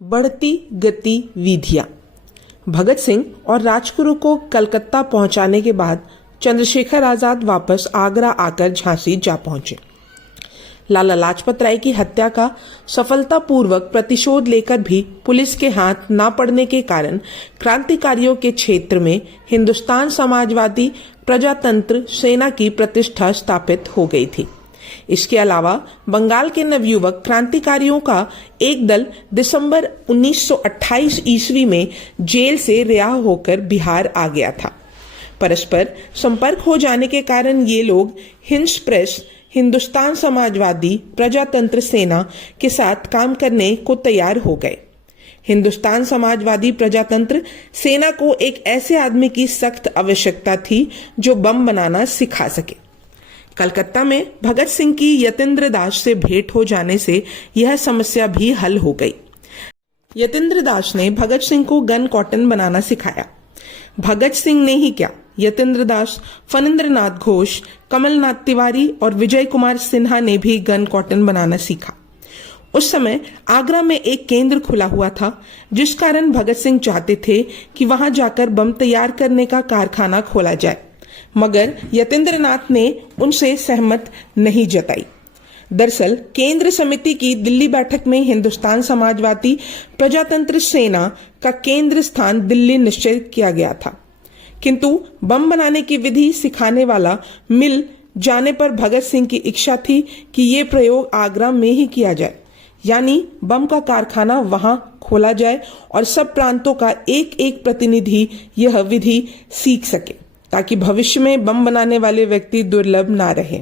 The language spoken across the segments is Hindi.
बढ़ती गतिविधियां। भगत सिंह और राजगुरु को कलकत्ता पहुंचाने के बाद चंद्रशेखर आजाद वापस आगरा आकर झांसी जा पहुंचे। लाला लाजपत राय की हत्या का सफलतापूर्वक प्रतिशोध लेकर भी पुलिस के हाथ न पड़ने के कारण क्रांतिकारियों के क्षेत्र में हिंदुस्तान समाजवादी प्रजातंत्र सेना की प्रतिष्ठा स्थापित हो गई थी। इसके अलावा बंगाल के नवयुवक क्रांतिकारियों का एक दल दिसंबर 1928 ईस्वी में जेल से रिहा होकर बिहार आ गया था। परस्पर संपर्क हो जाने के कारण ये लोग हिंस प्रेस हिंदुस्तान समाजवादी प्रजातंत्र सेना के साथ काम करने को तैयार हो गए। हिंदुस्तान समाजवादी प्रजातंत्र सेना को एक ऐसे आदमी की सख्त आवश्यकता थी जो बम बनाना सिखा सके। कलकत्ता में भगत सिंह की यतीन्द्र दास से भेंट हो जाने से यह समस्या भी हल हो गई। यतीन्द्र दास ने भगत सिंह को गन कॉटन बनाना सिखाया। भगत सिंह ने ही क्या, यतीन्द्र दास, फणींद्र नाथ घोष, कमलनाथ तिवारी और विजय कुमार सिन्हा ने भी गन कॉटन बनाना सीखा। उस समय आगरा में एक केंद्र खुला हुआ था, जिस कारण भगत सिंह चाहते थे कि वहां जाकर बम तैयार करने का कारखाना खोला जाए, मगर यतीन्द्र नाथ ने उनसे सहमत नहीं जताई। दरअसल केंद्र समिति की दिल्ली बैठक में हिंदुस्तान समाजवादी प्रजातंत्र सेना का केंद्र स्थान दिल्ली निश्चित किया गया था, किंतु बम बनाने की विधि सिखाने वाला मिल जाने पर भगत सिंह की इच्छा थी कि ये प्रयोग आगरा में ही किया जाए, यानी बम का कारखाना वहां खोला जाए और सब प्रांतों का एक एक प्रतिनिधि यह विधि सीख सके, ताकि भविष्य में बम बनाने वाले व्यक्ति दुर्लभ ना रहे।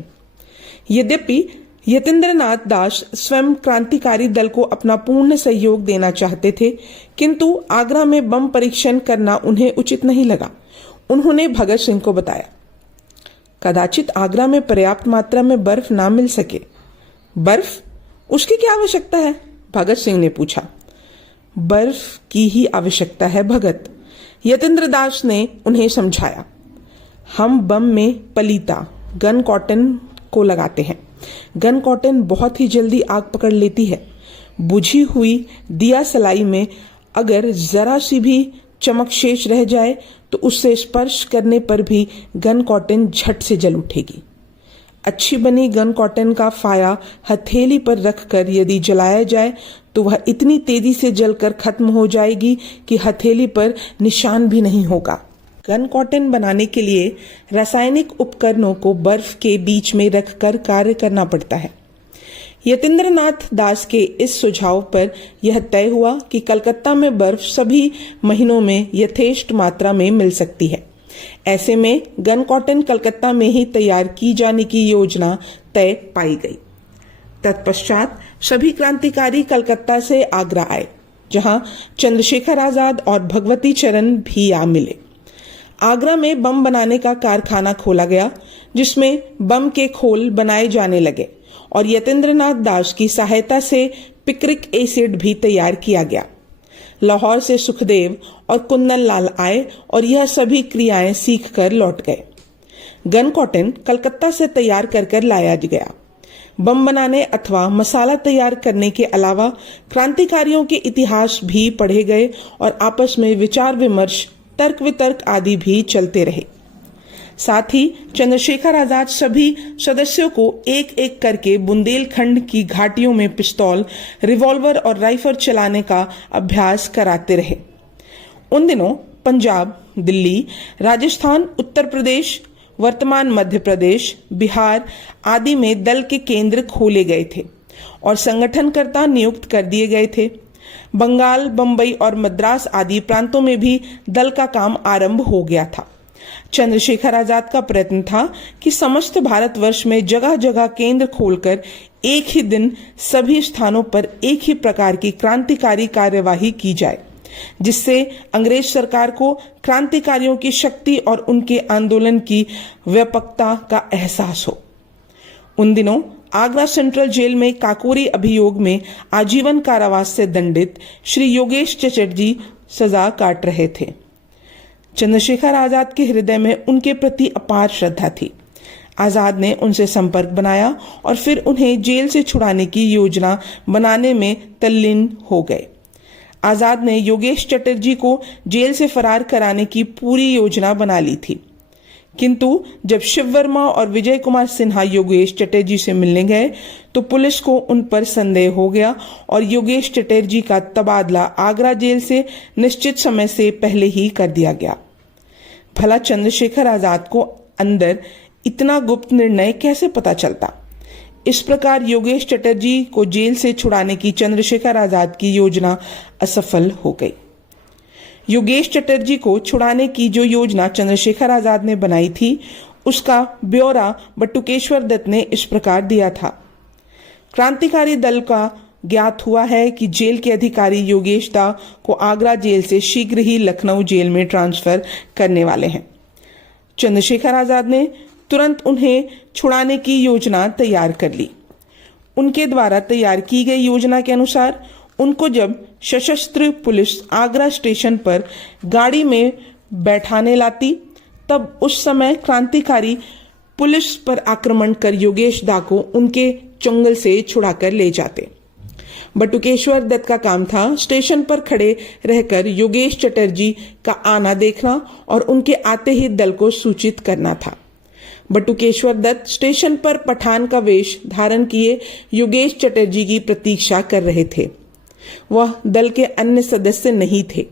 यद्यपि यतीन्द्र नाथ दास स्वयं क्रांतिकारी दल को अपना पूर्ण सहयोग देना चाहते थे, किंतु आगरा में बम परीक्षण करना उन्हें उचित नहीं लगा। उन्होंने भगत सिंह को बताया, कदाचित आगरा में पर्याप्त मात्रा में बर्फ ना मिल सके। बर्फ? उसकी क्या आवश्यकता है? भगत सिंह ने पूछा। बर्फ की ही आवश्यकता है भगत, यतीन्द्र दास ने उन्हें समझाया। हम बम में पलीता गन कॉटन को लगाते हैं। गन कॉटन बहुत ही जल्दी आग पकड़ लेती है। बुझी हुई दिया सलाई में अगर जरा सी भी चमक शेष रह जाए तो उससे स्पर्श करने पर भी गन कॉटन झट से जल उठेगी। अच्छी बनी गन कॉटन का फाया हथेली पर रखकर यदि जलाया जाए तो वह इतनी तेजी से जलकर खत्म हो जाएगी कि हथेली पर निशान भी नहीं होगा। गन कॉटन बनाने के लिए रासायनिक उपकरणों को बर्फ के बीच में रखकर कार्य करना पड़ता है। यतीन्द्र नाथ दास के इस सुझाव पर यह तय हुआ कि कलकत्ता में बर्फ सभी महीनों में यथेष्ट मात्रा में मिल सकती है। ऐसे में गन कॉटन कलकत्ता में ही तैयार की जाने की योजना तय पाई गई। तत्पश्चात सभी क्रांतिकारी कलकत्ता से आगरा आए, जहां चंद्रशेखर आजाद और भगवती चरण भी आ मिले। आगरा में बम बनाने का कारखाना खोला गया, जिसमें बम के खोल बनाए जाने लगे और यतीन्द्र नाथ दास की सहायता से पिक्रिक एसिड भी तैयार किया गया। लाहौर से सुखदेव और कुंदन लाल आए और यह सभी क्रियाएं सीख कर लौट गए। गन कॉटन कलकत्ता से तैयार कर लाया गया। बम बनाने अथवा मसाला तैयार करने के अलावा क्रांतिकारियों के इतिहास भी पढ़े गए और आपस में विचार विमर्श, तर्क वितर्क आदि भी चलते रहे। साथ ही चंद्रशेखर आजाद सभी सदस्यों को एक एक करके बुंदेलखंड की घाटियों में पिस्तौल, रिवॉल्वर और राइफल चलाने का अभ्यास कराते रहे। उन दिनों पंजाब, दिल्ली, राजस्थान, उत्तर प्रदेश, वर्तमान मध्य प्रदेश, बिहार आदि में दल के केंद्र खोले गए थे और संगठनकर्ता नियुक्त कर दिए गए थे। बंगाल, बंबई और मद्रास आदि प्रांतों में भी दल का काम आरंभ हो गया था। चंद्रशेखर आजाद का प्रयत्न था कि समस्त भारतवर्ष में जगह जगह केंद्र खोलकर एक ही दिन सभी स्थानों पर एक ही प्रकार की क्रांतिकारी कार्यवाही की जाए, जिससे अंग्रेज सरकार को क्रांतिकारियों की शक्ति और उनके आंदोलन की व्यापकता का एहसास हो। उन दिनों आगरा सेंट्रल जेल में काकोरी अभियोग में आजीवन कारावास से दंडित श्री योगेश चटर्जी सजा काट रहे थे। चंद्रशेखर आजाद के हृदय में उनके प्रति अपार श्रद्धा थी। आजाद ने उनसे संपर्क बनाया और फिर उन्हें जेल से छुड़ाने की योजना बनाने में तल्लीन हो गए। आजाद ने योगेश चटर्जी को जेल से फरार कराने की पूरी योजना बना ली थी, किंतु जब शिव वर्मा और विजय कुमार सिन्हा योगेश चटर्जी से मिलने गए तो पुलिस को उन पर संदेह हो गया और योगेश चटर्जी का तबादला आगरा जेल से निश्चित समय से पहले ही कर दिया गया। भला चंद्रशेखर आजाद को अंदर इतना गुप्त निर्णय कैसे पता चलता? इस प्रकार योगेश चटर्जी को जेल से छुड़ाने की चंद्रशेखर आजाद की योजना असफल हो गई। योगेश चटर्जी को छुड़ाने की जो योजना चंद्रशेखर आजाद ने बनाई थी, उसका ब्यौरा बटुकेश्वर दत्त ने इस प्रकार दिया था। क्रांतिकारी दल का ज्ञात हुआ है कि जेल के अधिकारी योगेश दा को आगरा जेल से शीघ्र ही लखनऊ जेल में ट्रांसफर करने वाले हैं। चंद्रशेखर आजाद ने तुरंत उन्हें छुड़ाने की योजना तैयार कर ली। उनके द्वारा तैयार की गई योजना के अनुसार उनको जब सशस्त्र पुलिस आगरा स्टेशन पर गाड़ी में बैठाने लाती, तब उस समय क्रांतिकारी पुलिस पर आक्रमण कर योगेश दा को उनके चंगुल से छुड़ाकर ले जाते। बटुकेश्वर दत्त का काम था स्टेशन पर खड़े रहकर योगेश चटर्जी का आना देखना और उनके आते ही दल को सूचित करना था। बटुकेश्वर दत्त स्टेशन पर पठान का वेश धारण किए योगेश चटर्जी की प्रतीक्षा कर रहे थे। वह दल के अन्य सदस्य नहीं थे।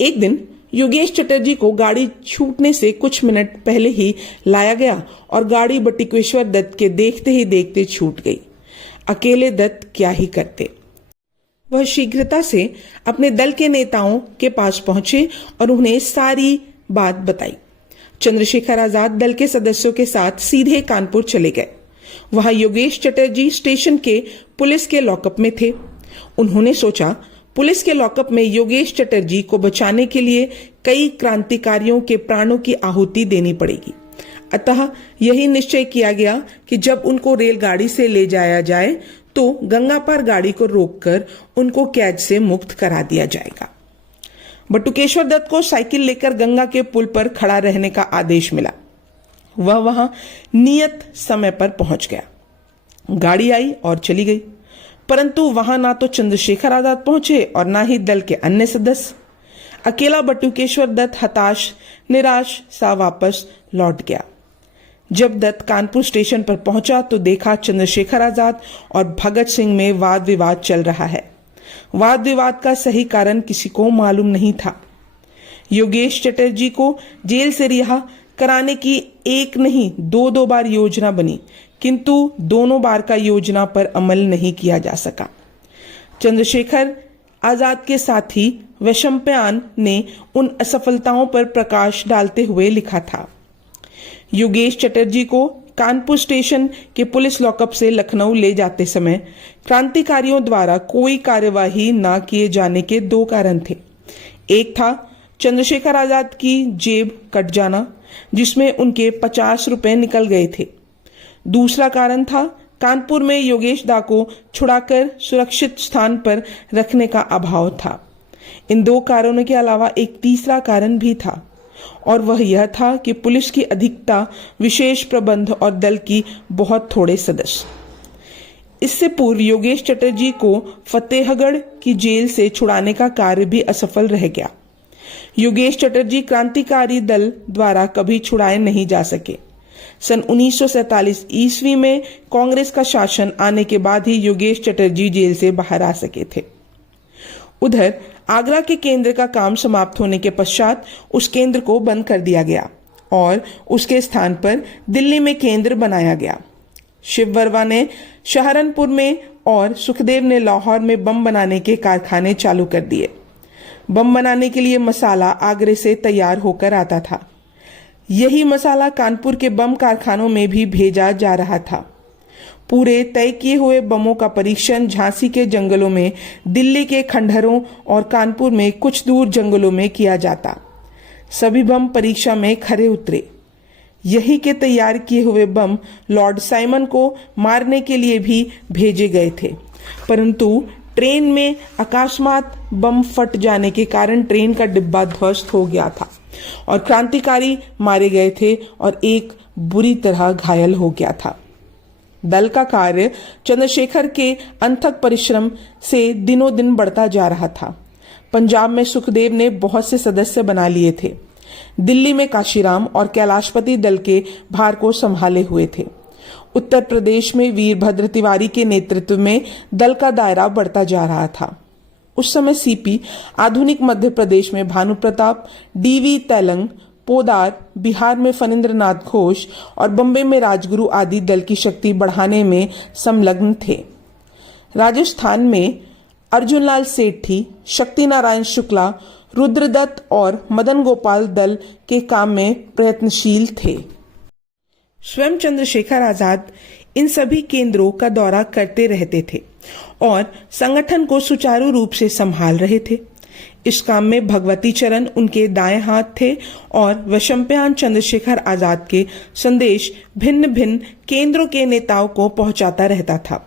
एक दिन योगेश चटर्जी को गाड़ी छूटने से कुछ मिनट पहले ही लाया गया और गाड़ी बटुकेश्वर दत्त के देखते ही देखते छूट गई। अकेले दत्त क्या ही करते। वह शीघ्रता से अपने दल के नेताओं के पास पहुंचे और उन्हें सारी बात बताई। चंद्रशेखर आजाद दल के सदस्यों के साथ सीधे कानपुर चले गए। वहां योगेश चटर्जी स्टेशन के पुलिस के लॉकअप में थे। उन्होंने सोचा पुलिस के लॉकअप में योगेश चटर्जी को बचाने के लिए कई क्रांतिकारियों के प्राणों की आहुति देनी पड़ेगी। अतः यही निश्चय किया गया कि जब उनको रेलगाड़ी से ले जाया जाए तो गंगा पार गाड़ी को रोककर उनको कैद से मुक्त करा दिया जाएगा। बटुकेश्वर दत्त को साइकिल लेकर गंगा के पुल पर खड़ा रहने का आदेश मिला। वह वहां नियत समय पर पहुंच गया। गाड़ी आई और चली गई, परंतु वहां ना तो चंद्रशेखर आजाद पहुंचे और ना ही दल के अन्य सदस्य। अकेला बटुकेश्वर दत्त हताश निराश सा वापस लौट गया। जब दत्त कानपुर स्टेशन पर पहुंचा तो देखा चंद्रशेखर आजाद और भगत सिंह में वाद विवाद चल रहा है। वाद विवाद का सही कारण किसी को मालूम नहीं था। योगेश चटर्जी को जेल से रिहा कराने की एक नहीं दो बार योजना बनी, किंतु दोनों बार का योजना पर अमल नहीं किया जा सका। चंद्रशेखर आजाद के साथी वैशंपायन ने उन असफलताओं पर प्रकाश डालते हुए लिखा था। योगेश चटर्जी को कानपुर स्टेशन के पुलिस लॉकअप से लखनऊ ले जाते समय क्रांतिकारियों द्वारा कोई कार्यवाही न किए जाने के दो कारण थे। एक था चंद्रशेखर आजाद की जेब कट जाना, जिसमें उनके 50 रुपए निकल गए थे। दूसरा कारण था कानपुर में योगेश दा को छुड़ाकर सुरक्षित स्थान पर रखने का अभाव था। इन दो कारणों के अलावा एक तीसरा कारण भी था, और वह यह था कि पुलिस की अधिकता, विशेष प्रबंध और दल की बहुत थोड़े सदस्य। इससे पूर्व योगेश चटर्जी को फतेहगढ़ की जेल से छुड़ाने का कार्य भी असफल रह गया। योगेश चटर्जी क्रांतिकारी दल द्वारा कभी छुड़ाए नहीं जा सके। सन 1947 ईस्वी में कांग्रेस का शासन आने के बाद ही योगेश चटर्जी जेल से बाहर आ सके थे। उधर आगरा के केंद्र का काम समाप्त होने के पश्चात उस केंद्र को बंद कर दिया गया और उसके स्थान पर दिल्ली में केंद्र बनाया गया। शिव वर्मा ने सहारनपुर में और सुखदेव ने लाहौर में बम बनाने के कारखाने चालू कर दिए। बम बनाने के लिए मसाला आगरे से तैयार होकर आता था। यही मसाला कानपुर के बम कारखानों में भी भेजा जा रहा था। पूरे तय किए हुए बमों का परीक्षण झांसी के जंगलों में, दिल्ली के खंडहरों और कानपुर में कुछ दूर जंगलों में किया जाता। सभी बम परीक्षा में खरे उतरे। यही के तैयार किए हुए बम लॉर्ड साइमन को मारने के लिए भी भेजे गए थे, परंतु ट्रेन में अकस्मात बम फट जाने के कारण ट्रेन का डिब्बा ध्वस्त हो गया था और क्रांतिकारी मारे गए थे और एक बुरी तरह घायल हो गया था। दल का कार्य चंद्रशेखर के अथक परिश्रम से दिनों दिन बढ़ता जा रहा था। पंजाब में सुखदेव ने बहुत से सदस्य बना लिए थे। दिल्ली में काशीराम और कैलाशपति दल के भार को संभाले हुए थे। उत्तर प्रदेश में वीरभद्र तिवारी के नेतृत्व में दल का दायरा बढ़ता जा रहा था। उस समय सीपी, आधुनिक मध्य प्रदेश में भानु प्रताप, डीवी तेलंग, पोदार, बिहार में फणींद्र नाथ घोष और बम्बई में राजगुरु आदि दल की शक्ति बढ़ाने में संलग्न थे। राजस्थान में अर्जुनलाल सेठी, शक्ति नारायण शुक्ला, रुद्रदत्त और मदन गोपाल दल के काम में प्रयत्नशील थे। स्वयं चंद्रशेखर आजाद इन सभी केंद्रों का दौरा करते रहते थे और संगठन को सुचारू रूप से संभाल रहे थे। इस काम में भगवती चरण उनके दाएं हाथ थे और वैशंपायन चंद्रशेखर आजाद के संदेश भिन्न भिन्न केंद्रों के नेताओं को पहुंचाता रहता था।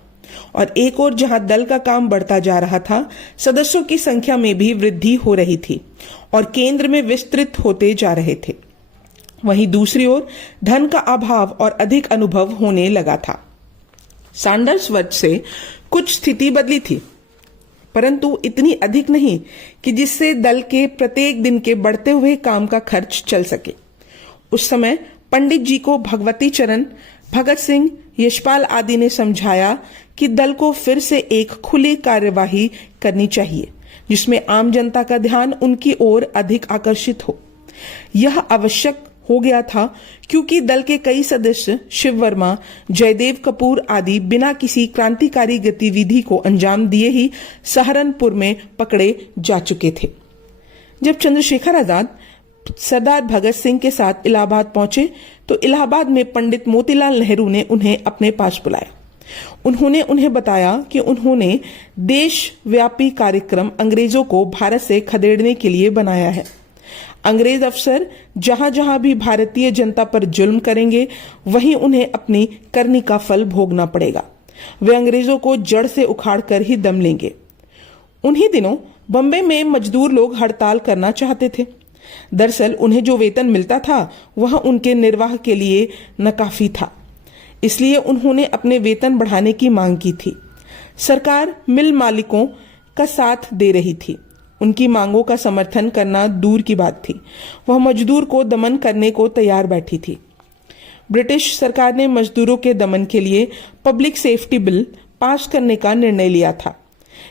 और एक ओर जहां दल का काम बढ़ता जा रहा था, सदस्यों की संख्या में भी वृद्धि हो रही थी और केंद्र में विस्तृत होते जा रहे थे, वहीं दूसरी ओर धन का अभाव और अधिक अनुभव होने लगा था। सैंडर्स वध से कुछ स्थिति बदली थी, परंतु इतनी अधिक नहीं कि जिससे दल के प्रत्येक दिन के बढ़ते हुए काम का खर्च चल सके। उस समय पंडित जी को भगवती चरण, भगत सिंह, यशपाल आदि ने समझाया कि दल को फिर से एक खुली कार्यवाही करनी चाहिए, जिसमें आम जनता का ध्यान उनकी ओर अधिक आकर्षित हो। यह आवश्यक हो गया था क्योंकि दल के कई सदस्य शिव वर्मा, जयदेव कपूर आदि बिना किसी क्रांतिकारी गतिविधि को अंजाम दिए ही सहारनपुर में पकड़े जा चुके थे। जब चंद्रशेखर आजाद सरदार भगत सिंह के साथ इलाहाबाद पहुंचे तो इलाहाबाद में पंडित मोतीलाल नेहरू ने उन्हें अपने पास बुलाया। उन्होंने उन्हें बताया कि उन्होंने देशव्यापी कार्यक्रम अंग्रेजों को भारत से खदेड़ने के लिए बनाया है। अंग्रेज अफसर जहां जहां भी भारतीय जनता पर जुल्म करेंगे, वहीं उन्हें अपनी करनी का फल भोगना पड़ेगा। वे अंग्रेजों को जड़ से उखाड़ कर ही दम लेंगे। उन्हीं दिनों बम्बई में मजदूर लोग हड़ताल करना चाहते थे। दरअसल उन्हें जो वेतन मिलता था वह उनके निर्वाह के लिए नाकाफी था, इसलिए उन्होंने अपने वेतन बढ़ाने की मांग की थी। सरकार मिल मालिकों का साथ दे रही थी। उनकी मांगों का समर्थन करना दूर की बात थी, वह मजदूर को दमन करने को तैयार बैठी थी। ब्रिटिश सरकार ने मजदूरों के दमन के लिए पब्लिक सेफ्टी बिल पास करने का निर्णय लिया था।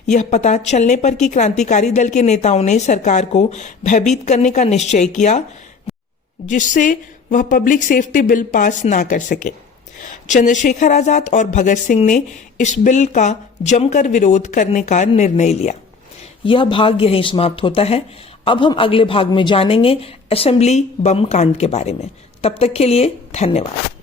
यह पता चलने पर कि क्रांतिकारी दल के नेताओं ने सरकार को भयभीत करने का निश्चय किया, जिससे वह पब्लिक सेफ्टी बिल पास ना कर सके। चंद्रशेखर आजाद और भगत सिंह ने इस बिल का जमकर विरोध करने का निर्णय लिया। यह भाग यहीं समाप्त होता है। अब हम अगले भाग में जानेंगे असेंबली बम कांड के बारे में। तब तक के लिए धन्यवाद।